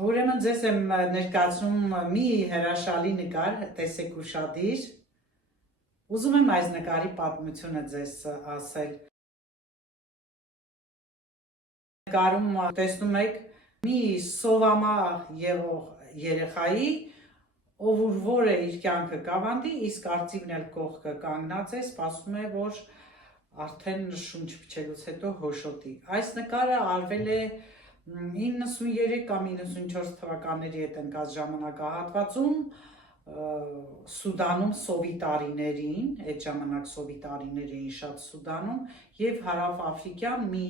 Ուրեմն ձեզ եմ ներկայացնում մի հրաշալի նկար, տեսեք ուշադիր։ Ուզում եմ այս նկարի պատմությունը ձեզ ասել։ Նկարում տեսնում եք մի սովամա եղող երեխայի, որը իր կյանքը կավանդի, իսկ արծիվն էլ կողքը կանգնած է, սպասում է, որ արդեն շունչ փչելուց հետո հոշոտի։ Այս նկարը արվել է 93 կամ 94 թվականների հետ ընկած ժամանակահատվածում Սուդանում սովի տարիներին, այդ ժամանակ սովի տարիներ էին շատ Սուդանում, եւ հարավաֆրիկյան մի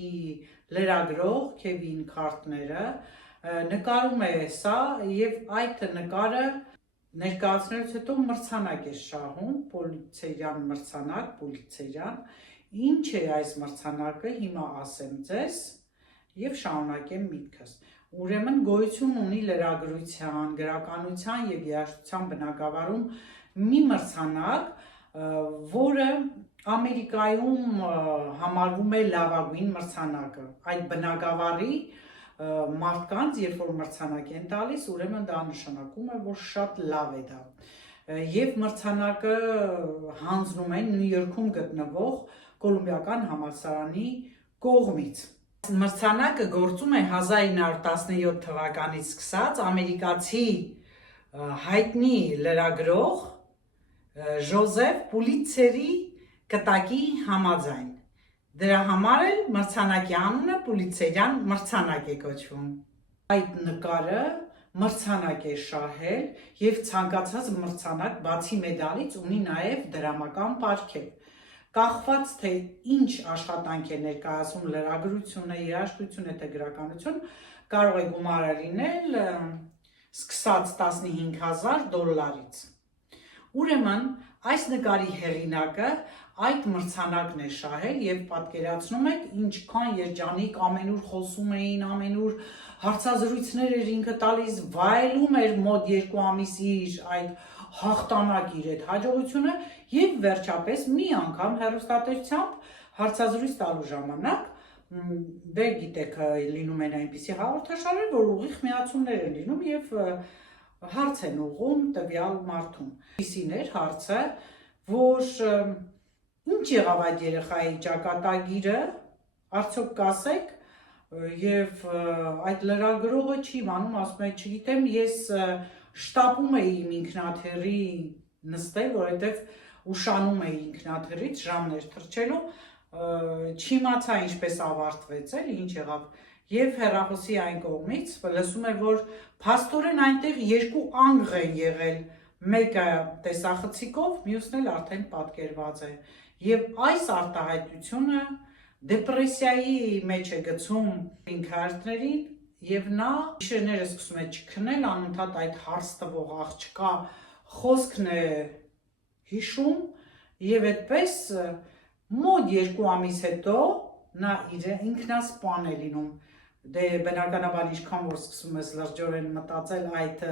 լրագրող Քևին Քարթները նկարում է սա եւ այդ նկարը ներկայացնելուց հետո մրցանակ է շահում, Պուլիցերյան մրցանակ, Պուլիցերյան։ Ինչ է այս մրցանակը, հիմա ասեմ ձեզ եւ շարունակեմ միտքս։ Ուրեմն գոյություն ունի լրագրության, գրականության եւ երաժշտության բնագավառում մի մրցանակ, որը Ամերիկայում համարվում է լավագույն մրցանակը։ Այդ բնագավառի մարդկանց, երբ որ մրցանակ են տալիս, ուրեմն դա նշանակում է, որ շատ լավ է դա։ Եվ մրցանակը հանձնում են Նյու Յորքում գտնվող Կոլումբիական համալսարանի կողմից։ Մրցանակը գործում է 1917 թվականից սկսած ամերիկացի հայտնի լրագրող Ժոզեֆ Պուլիցերի կտակի համաձայն։ Դրա համար էլ մրցանակի անունը Պուլիցերյան մրցանակ է կոչվում։ Այդ նկարը մրցանակ է շահել եւ ցանկացած մրցանակ բացի մեդալից ունի նաեւ դրամական պարգև։ Կախված թե ինչ աշխատանք է ներկայացում լրագրությունը, երաժշտությունը, թե գրականություն, կարող է գումարը լինել սկսած $15,000-ից։ Ուրեմն այս նկարի հեղինակը այդ մրցանակն է շահել եւ պատկերացնում եք ինչքան երջանիկ ամենուր խոսում էին, ամենուր հարցազրույցներ էր ինքը տալիս, վայելում էր մոտ 2 ամիս իր այդ հաղթանակ իր այդ հաջողությունը եւ վերջապես մի անգամ հեռուստատեսությամբ հարցազրույց տալու ժամանակ դե գիտեք լինում են այնպիսի հաղորդաշարեր, որ ուղիղ միացումներ են լինում եւ հարց են ուղղում տվյալ մարդուն։ Իսին էր հարցը, որ ինչ եղավ այդ երեխայի ճակատագիրը, արդյոք կասեք, եւ այդ լրագրողը չի իմանում, ասում է, չգիտեմ, ես շտապում էի իմ ինքնաթիռի նստել, որովհետեւ ուշանում էի ինքնաթիռից, ժամն էր թռչելու, չիմացա ինչպես ավարտվեց, էլ ինչ եղավ։ Եվ հեռախոսի այն կողմից լսում է, որ փաստորեն այնտեղ 2 անգղ են եղել, մեկը տեսախցիկով, մյուսն էլ արդեն պատկերված է։ Եվ այս արտահայտությունը դեպրեսիայի մեջ է գցում ինքնարդներին եւ նա գիշերները սկսում է չքնել, անընդհատ այդ հարց տվող աղջկա խոսքն է հիշում եւ այդպես մոտ 2 ամիս հետո նա իր ինքնասպան է լինում։ Դե բնականաբար ինչքան որ սկսում ես լրջորեն մտածել այդ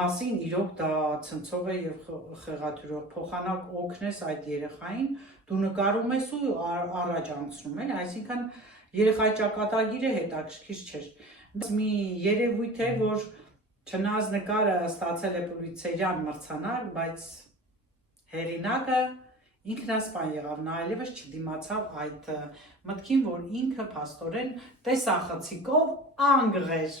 մասին, իրոք դա ցնցող է եւ խեղաթյուրող, փոխանակ օգնես այդ երեխային, դու նկարում ես ու առաջ անցնում ես, այսինքն երեխայի ճակատագիրը հետաքրքիր չէր։ Մի երևույթ է, որ չնայած նկարը ստացել է Պուլիցերյան մրցանակ, բայց հեղինակը ինքնասպան եղավ, նա այլևս չդիմացավ այդ մտքին, որ ինքը փաստորեն տեսախցիկով անգղ էր։